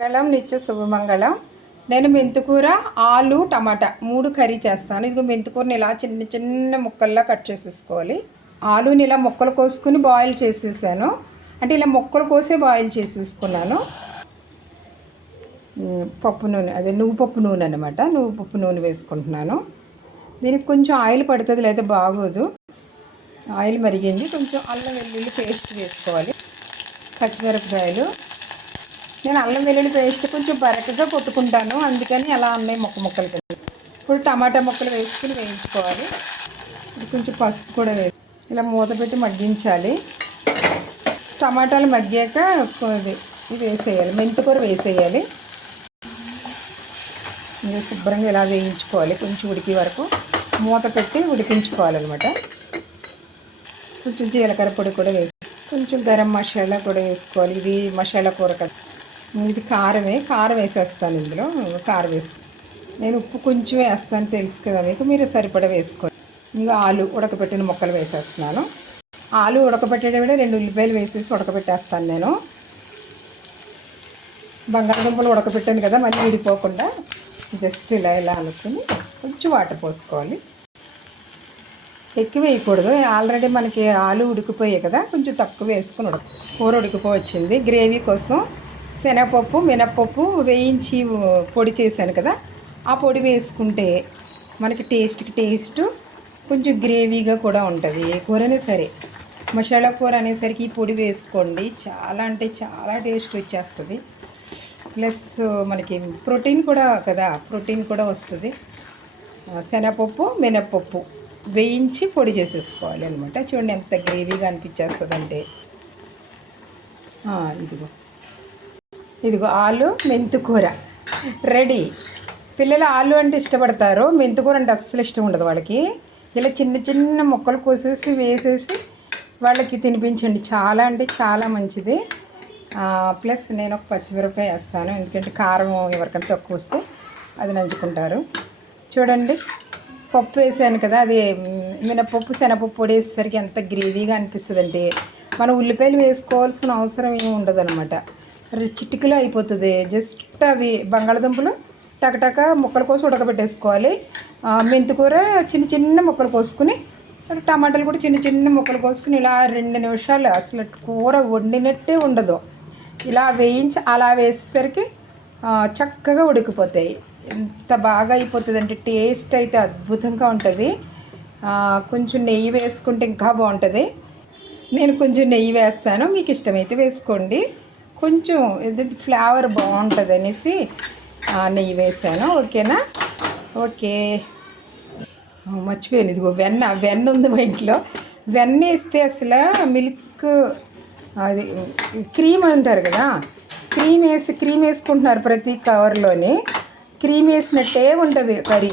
మంగళం నిత్య శుభమంగళం. నేను మెంతుకూర ఆలు టమాటా మూడు కర్రీ చేస్తాను. ఇదిగో మెంతుకూరని ఇలా చిన్న చిన్న ముక్కల్లా కట్ చేసేసుకోవాలి. ఆలుని ఇలా ముక్కలు కోసుకుని బాయిల్ చేసేసాను. అంటే ఇలా ముక్కలు కోసే బాయిల్ చేసేసుకున్నాను. పప్పు నూనె అదే నువ్వు పప్పు నూనె అనమాట నువ్వు పప్పు నూనె వేసుకుంటున్నాను. దీనికి కొంచెం ఆయిల్ పడుతుంది లేదా బాగోదు. ఆయిల్ మరిగింది. కొంచెం అల్లం వెల్లుల్లి పేస్ట్ వేసుకోవాలి. పచ్చిమిరపకాయలు. నేను అల్లం వెల్లుల్లి పేస్ట్ కొంచెం బరకగా కొట్టుకుంటాను. అందుకని అలా అన్నాయి మొక్క ముక్కలు కింద. ఇప్పుడు టమాటా ముక్కలు వేసుకుని వేయించుకోవాలి. ఇప్పుడు కొంచెం పసుపు కూడా వేసి ఇలా మూత పెట్టి మగ్గించాలి. టమాటాలు మగ్గాక ఇది ఇది వేసేయాలి. మెంతికూర వేసేయాలి. ఇంకా శుభ్రంగా ఇలా వేయించుకోవాలి. కొంచెం ఉడికి వరకు మూత పెట్టి ఉడికించుకోవాలన్నమాట. కొంచెం జీలకర్ర పొడి కూడా వేసి కొంచెం గరం మసాలా కూడా వేసుకోవాలి. ఇది మసాలా కూర కదా. ఇది కారమే కారం వేసేస్తాను ఇందులో. కారం వేసి నేను ఉప్పు కొంచెం వేస్తాను తెలుసు కదా మీకు. మీరు సరిపడా వేసుకోండి. ఇంకా ఆలు ఉడకబెట్టిన ముక్కలు వేసేస్తున్నాను. ఆలు ఉడకబెట్టేటప్పుడు రెండు ఉల్లిపాయలు వేసేసి ఉడకబెట్టేస్తాను నేను. బంగాళదుంపలు ఉడకబెట్టాను కదా మళ్ళీ విడిపోకుండా జస్ట్ ఇలా ఇలా అనుకుని కొంచెం వాటర్ పోసుకోవాలి. ఎక్కువ వేయకూడదు. ఆల్రెడీ మనకి ఆలు ఉడికిపోయాయి కదా కొంచెం తక్కువ వేసుకుని ఉడక కూర ఉడికిపోవచ్చింది. గ్రేవీ కోసం శనగపప్పు మినప్పప్పు వేయించి పొడి చేశాను కదా. ఆ పొడి వేసుకుంటే మనకి టేస్ట్కి టేస్ట్ కొంచెం గ్రేవీగా కూడా ఉంటుంది. ఏ కూరైనా సరే. మసాలా కూర అనేసరికి ఈ పొడి వేసుకోండి. చాలా అంటే చాలా టేస్ట్ వచ్చేస్తుంది. ప్లస్ మనకి ప్రోటీన్ కూడా కదా ప్రోటీన్ కూడా వస్తుంది. శనగపప్పు మినప్పప్పు వేయించి పొడి చేసేసుకోవాలి అనమాట చూడండి ఎంత గ్రేవీగా అనిపించేస్తుందంటే. ఇదిగో. ఇదిగో ఆలు మెంతుకూర రెడీ పిల్లలు ఆలు అంటే ఇష్టపడతారు. మెంతుకూర అంటే అస్సలు ఇష్టం ఉండదు వాళ్ళకి. ఇలా చిన్న చిన్న ముక్కలు కోసేసి వేసేసి వాళ్ళకి తినిపించండి. చాలా అంటే చాలా మంచిది. ప్లస్ నేను ఒక పచ్చిమిరపకాయ వేస్తాను. ఎందుకంటే కారం ఎవరికైనా తక్కువ వస్తే అది నంచుకుంటారు. చూడండి. పప్పు వేసాను కదా అది మినపప్పు శనపప్పు పొడి వేసేసరికి ఎంత గ్రేవీగా అనిపిస్తుంది అంటే మనం ఉల్లిపాయలు వేసుకోవాల్సిన అవసరం ఏమి ఉండదు అనమాట చిటికలో అయిపోతుంది. జస్ట్ అవి బంగాళదుంపలు టకటక ముక్కలు కోసం ఉడకబెట్టేసుకోవాలి. మెంతికూర చిన్న చిన్న ముక్కలు కోసుకుని టమాటాలు కూడా చిన్న చిన్న ముక్కలు కోసుకుని ఇలా రెండు నిమిషాలు అసలు కూర వండినట్టే ఉండదు. ఇలా వేయించి అలా వేసేసరికి చక్కగా ఉడికిపోతాయి. ఎంత బాగా అయిపోతుంది అంటే టేస్ట్ అయితే అద్భుతంగా ఉంటుంది. కొంచెం నెయ్యి వేసుకుంటే ఇంకా బాగుంటుంది. నేను కొంచెం నెయ్యి వేస్తాను. మీకు ఇష్టమైతే వేసుకోండి. కొంచెం ఇది ఫ్లేవర్ బాగుంటుంది అనేసి నెయ్యి వేసాను. ఓకేనా? ఓకే. మర్చిపోయాను. ఇదిగో వెన్న వెన్న ఉంది మా ఇంట్లో. వెన్న వేస్తే అసలు మిల్క్ అది క్రీమ్ అంటారు కదా? క్రీమ్ వేసి క్రీమ్ వేసుకుంటున్నారు ప్రతి కవర్లోని. క్రీమ్ వేసినట్టే ఉంటుంది కర్రీ.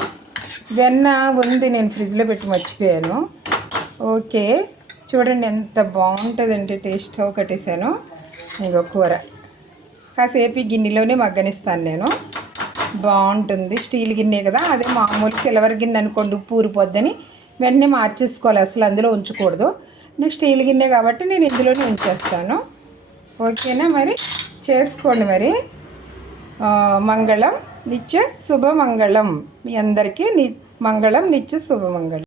వెన్న ఉంది నేను ఫ్రిడ్జ్లో పెట్టి మర్చిపోయాను. ఓకే. చూడండి ఎంత బాగుంటుందంటే టేస్ట్ ఒకటేసాను. ఇగో కూర. కాసేపు ఈ గిన్నెలోనే మగ్గనిస్తాను నేను. బాగుంటుంది. స్టీల్ గిన్నె కదా అదే మామూలు సిల్వర్ గిన్నె అనుకోండి ఉప్పు ఊరిపోద్దని వెంటనే మార్చేసుకోవాలి. అసలు అందులో ఉంచకూడదు. నేను స్టీల్ గిన్నె కాబట్టి నేను ఇందులోనే ఉంచేస్తాను. ఓకేనా మరి? చేసుకోండి మరి. మంగళం నిత్య శుభమంగళం మీ అందరికీ ని మంగళం నిత్య శుభమంగళం